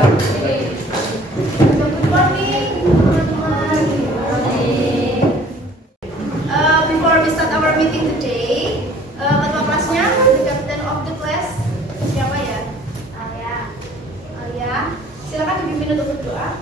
Good morning, teman-teman. Before we start our meeting today, ketua kelasnya, the captain of the class, siapa ya? Alia. Silakan dipimpin untuk berdoa.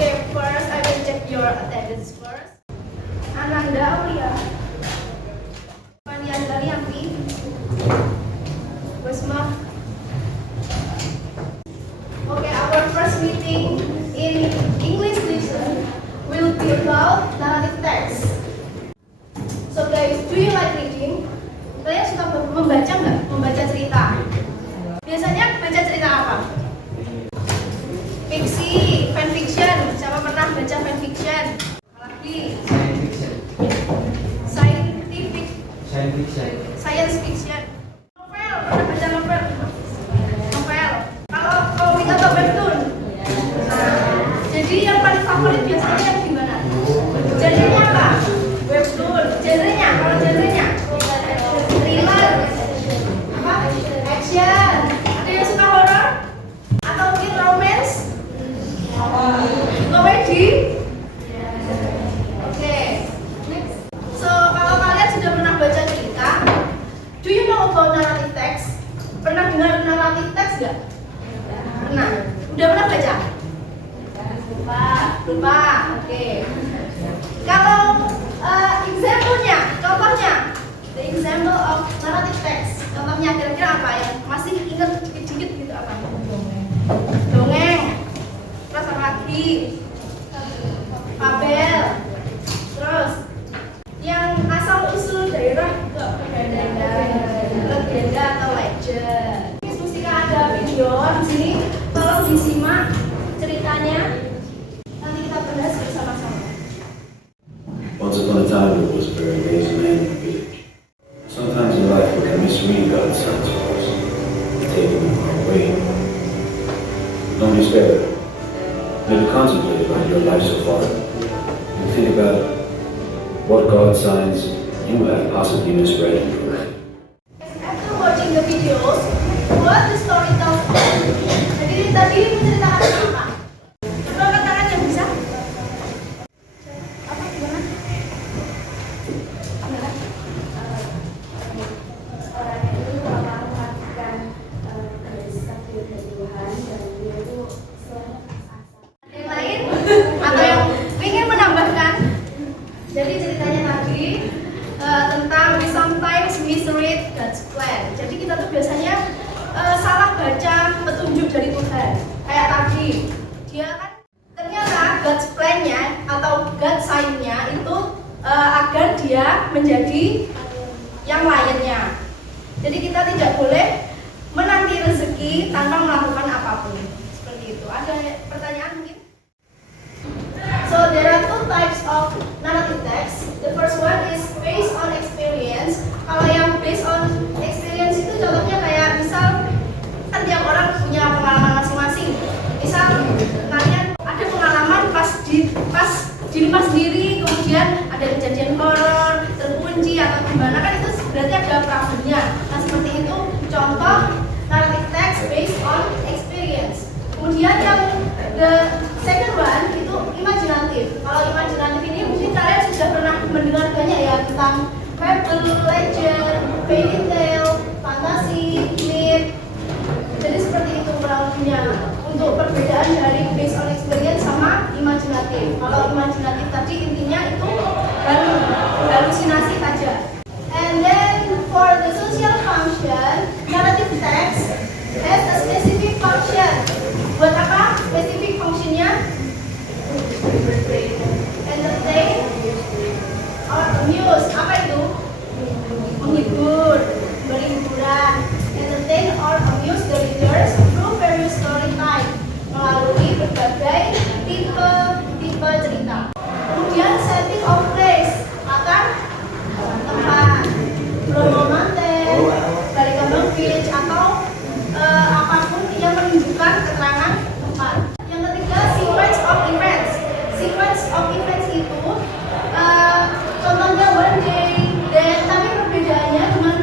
Okay, first I will check your attendance first. Ananda Aulia, Panian Daliampi, Basma. Okay, our first meeting in English lesson will be about narrative text. So guys, do you like reading? Kalian suka membaca nggak? Membaca cerita. Biasanya baca cerita apa? Fiksi, fanfiction. Siapa pernah baca fanfiction? Lagi. Science fiction. Novel, pernah baca novel? Kalau komik atau webtoon? Jadi yang paling favorit biasanya yang gimana? Genrenya apa? Webtoon. Genrenya, kalau genrenya? Thriller. Apa? Action. Ada yang suka horror? Atau mungkin romance? Komedi? Oke. Next. So, kalau kalian sudah pernah baca cerita, do you know about narrative text? Pernah dengar narrative text nggak? Pernah. Udah pernah baca? Lupa. Oke. Kalau example-nya, contohnya, the example of narrative text. Contohnya kira-kira apa ya? Masih ingat dikit-dikit gitu apa? Dongeng. Terus apa lagi? Fabel. Terus yang asal usul daerah itu legenda atau legend. Miss Mustika ada video di sini, tolong disimak ceritanya. Nanti kita bahas bersama-sama. Once upon a time, there was a very amazing man in the village. Sometimes in life, we can misread God's signs for us, take them our way. Don't despair. Maybe contemplate on your life so far, and think about what God's signs you have possibly misread and corrected. After watching the videos, what the story tells us. Jadi tadi menceritakan apa? Coba angkat tangan yang bisa. Apa gimana? Orang itu melakukan garis takdir dari Tuhan dan dia itu Yang lain atau yang ingin menambahkan? Jadi ceritanya tadi tentang we sometimes misread God's plan. Jadi kita tuh biasanya salah baca petunjuk dari Tuhan. Kayak tadi, dia kan ternyata God's plan-nya atau God sign-nya itu agar dia menjadi yang lainnya. Jadi kita tidak boleh menanti rezeki tanpa melakukan apapun. Seperti itu. Ada pertanyaan mungkin? So there are two types of narrative text. The first one is based on experience. Kalau yang based on experience itu contohnya kayak misal kan tiap orang punya pengalaman masing-masing. Misal kalian ada pengalaman pas di rumah sendiri, kemudian ada kejadian horor, terkunci atau gimana, kan itu berarti ada problemnya. Nah seperti itu contoh narrative text based on experience. Kemudian yang the second one itu imajinatif. Kalau imajinatif ini mungkin kalian sudah pernah mendengar banyak ya tentang fable, legend, fairy tale, fantasi, myth. Jadi seperti itu kurang lebihnya untuk perbedaan dari based on experience sama imajinatif. Kalau imajinatif tadi intinya itu halusinasi saja. And then for the social function, narrative text has a specific function. Buat apa? Specific functionnya events itu contohnya one day, then tapi perbedaannya dengan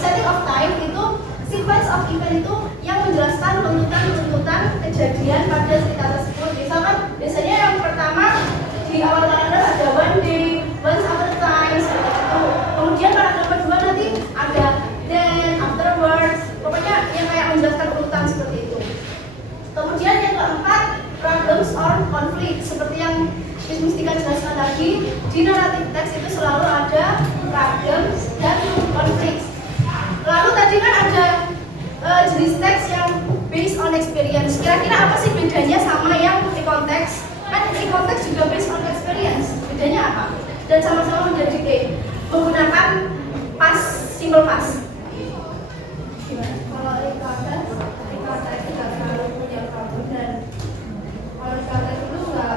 setting of time itu sequence of event itu yang menjelaskan runtutan kejadian pada cerita tersebut. Misalkan biasanya yang pertama di awal paragraf ada one day, once upon a time seperti itu. Kemudian paragraf kedua nanti ada then, afterwards, pokoknya yang kayak menjelaskan urutan seperti itu. Kemudian yang keempat, problems or conflict, seperti yang Miss Mustika jelaskan tadi, di naratif teks itu selalu ada problems dan conflicts. Lalu tadi kan ada jenis teks yang based on experience. Kira-kira apa sih bedanya sama yang e-context? Kan e-context juga based on experience. Bedanya apa? Dan sama-sama menjadi menggunakan simple past. Kalau e-context tidak selalu punya problem, dan kalau e-context itu nggak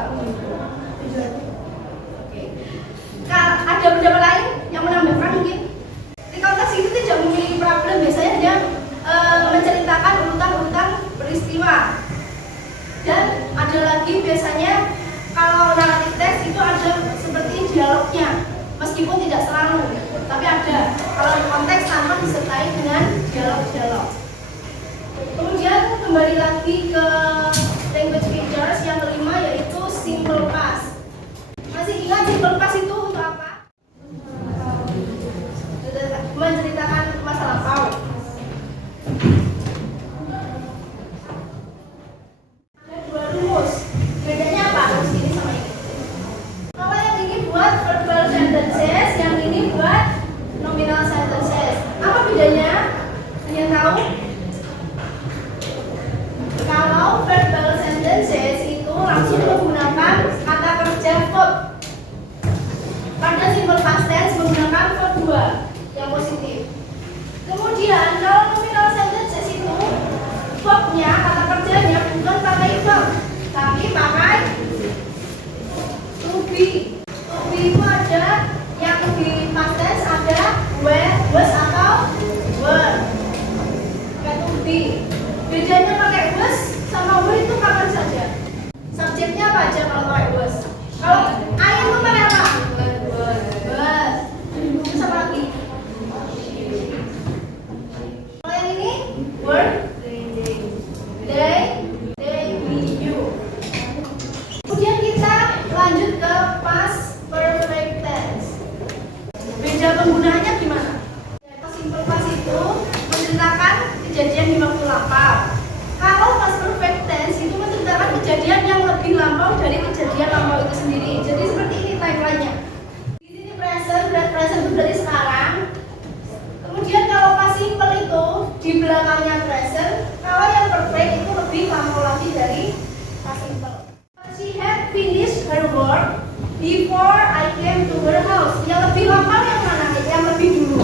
tujuan. Oke. Ada pendapat lain yang menambahkan mungkin? E-context itu tidak memiliki problem, biasanya dia menceritakan urutan-urutan peristiwa. Dan ada lagi biasanya kalau naratif teks itu ada seperti dialognya, meskipun tidak selalu, tapi ada. Kalau konteks tanpa disertai dengan dialog-dialog. Kemudian kembali lagi ke language features yang kelima, yaitu simple past. Masih ingat simple past itu untuk apa? Menceritakan masa lampau. Ada dua rumus. Bedanya apa rumus ini sama ini? Kalau yang ini buat verbal sentences, yang ini buat nominal sentences. Apa bedanya? Ada yang tahu? Kalau verbal sentences itu langsung menggunakan kata kerja verb. Pada simple past tense menggunakan verb 2 yang positif. Kemudian kalau nominal sentences itu verbnya, kata kerjanya bukan pakai verb, tapi pakai to be. To be itu ada yang di past tense ada were, was atau were. Pakai to be. Bedanya pakai was sama were itu kapan saja? Subjeknya apa aja kalau pakai was? Kalau I itu pakai apa? Was. Terus apa lagi? Kalau yang ini were, they, we, you. Kemudian kita lanjut ke past perfect tense. Beda penggunaannya gimana? Yaitu simple past itu menceritakan kejadian di waktu lampau. Kalau past perfect tense itu menceritakan kejadian yang lebih lampau dari kejadian lampau itu sendiri. Jadi seperti ini timelinenya. Di sini present itu berarti sekarang. Kemudian kalau past simple itu di belakangnya present. Kalau yang perfect itu lebih lampau lagi dari past simple. She had finished her work before I came to her house. Yang lebih lampau yang mana? Yang lebih dulu.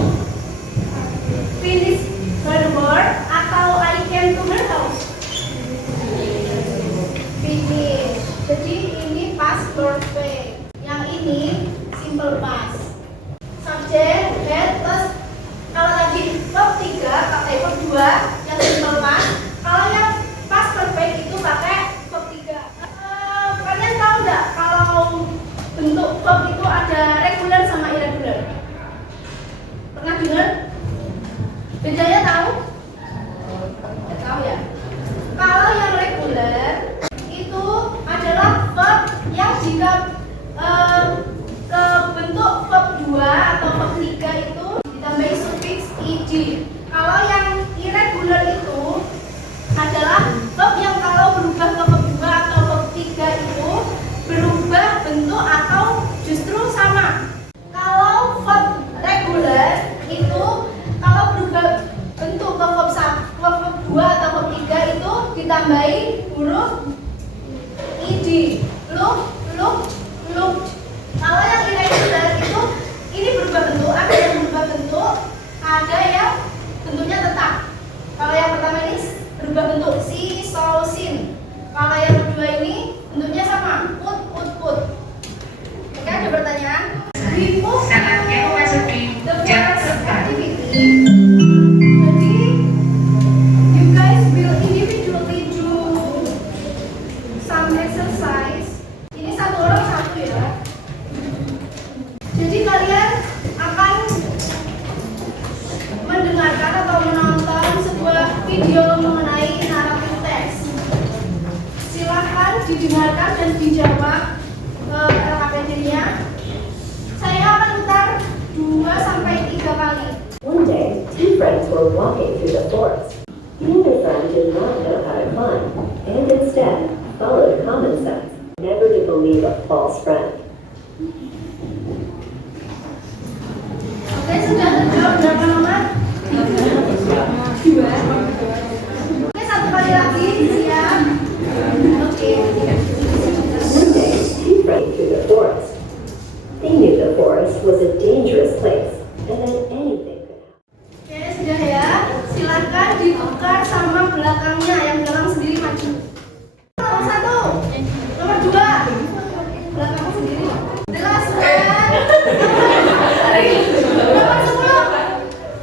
Finish her work atau I came to her house? Finish. Jadi ini past perfect. Yang ini simple past. Subject had plus. Kalau tadi verb 3 pakai verb 2 yang simple past. Kalau yang past perfect itu pakai verb 3. Kalian tahu nggak kalau bentuk verb itu ada regular sama irregular? Pernah dengar? Bedanya tahu? Nggak tahu ya? Kalau yang regular itu adalah verb yang jika ke bentuk verb 2 atau verb 3 itu ditambahi suffix ed. Kalau yang irregular itu adalah verb yang kalau berubah ke verb 2 atau verb 3 itu berubah bentuk atau justru sama. Kalau verb regular itu kalau berubah bentuk ke verb 2 atau verb 3 itu ditambahi huruf ed. Look. Kalau yang irregular itu ini berubah bentuk, ada yang berubah bentuk, ada yang bentuknya tetap. Kalau yang pertama ini berubah bentuk, see, saw, seen. Kalau yang kedua ini bentuknya sama, put. Oke, ada pertanyaan? We move to the first activity. Jadi, you guys will individually do some exercise. Ini didengarkan dan dijawab LKPD-nya. Saya akan putar 2 sampai 3 kali. One day, two friends were walking through the forest. The other friend did not know how to climb, and instead followed common sense, never to believe a false friend. Oke, sudah terjawab berapa nomor? 2. Oke, 1 kali lagi, siap? Oke. One day, two friends through the forest. They knew the forest was a dangerous place, and that anything could happen. Oke, sudah ya. Silakan ditukar sama belakangnya, yang belakang sendiri maju. Nomor 1, nomor 2, belakang sendiri. The last one. Nomor 10.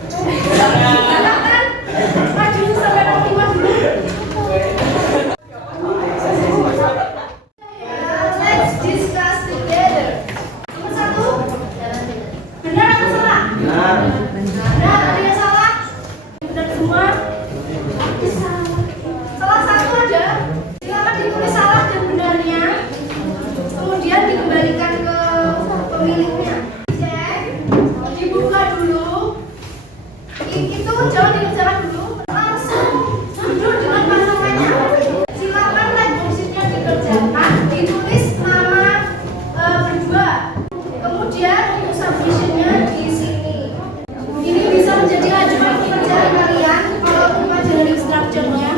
Silakan maju sampai nomor 5 dulu. Let's discuss together. Nomor 1, benar atau salah? Benar, ada yang salah? Benar semua? Salah satu ada. Silakan ditulis salah dan benarnya, kemudian dikembalikan ke pemiliknya. Cek, dibuka dulu. Itu jangan dikerjakan dulu, langsung duduk dengan pasangannya. Silakan like posisinya dikerjakan, ditulis nama berdua. Kemudian untuk submissionnya di sini. Ini bisa menjadi ajuan pekerjaan kalian kalau pembelajaran instructionnya.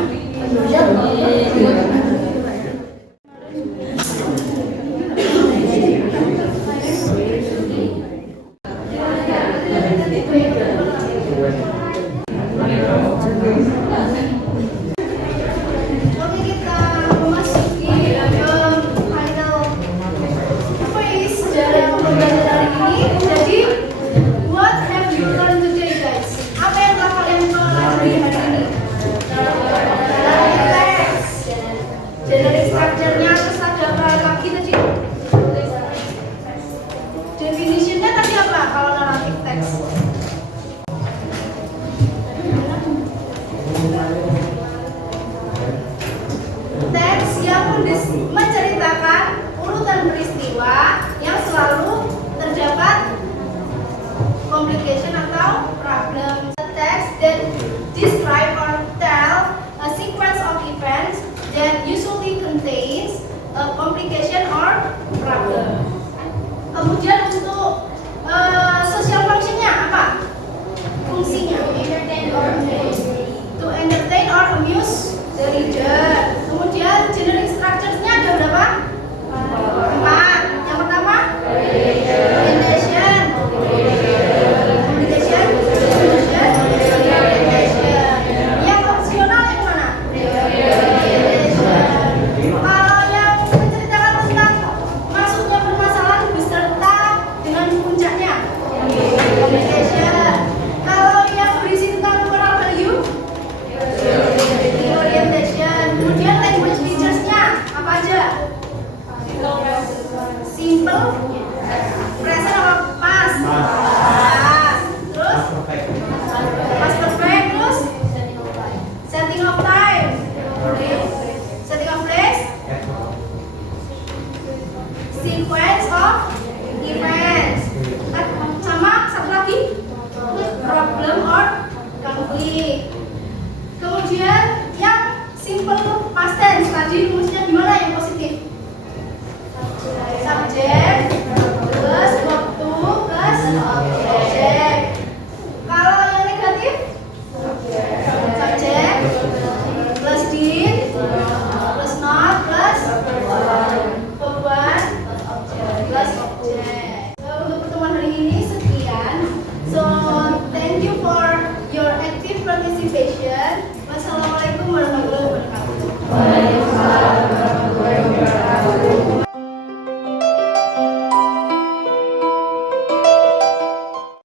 Oke, kita memasuki final phase dari pembelajaran hari ini. Jadi, what have you learned today, guys? Apa yang telah kalian pelajari hari ini? Teks, generic structure-nya, terus ada apa lagi tadi? Definition-nya tadi apa kalau narrative text? Teks yang menceritakan urutan peristiwa yang selalu terdapat complication atau problem. A text that describe or tell a sequence of events that usually contains a complication or problem. Kemudian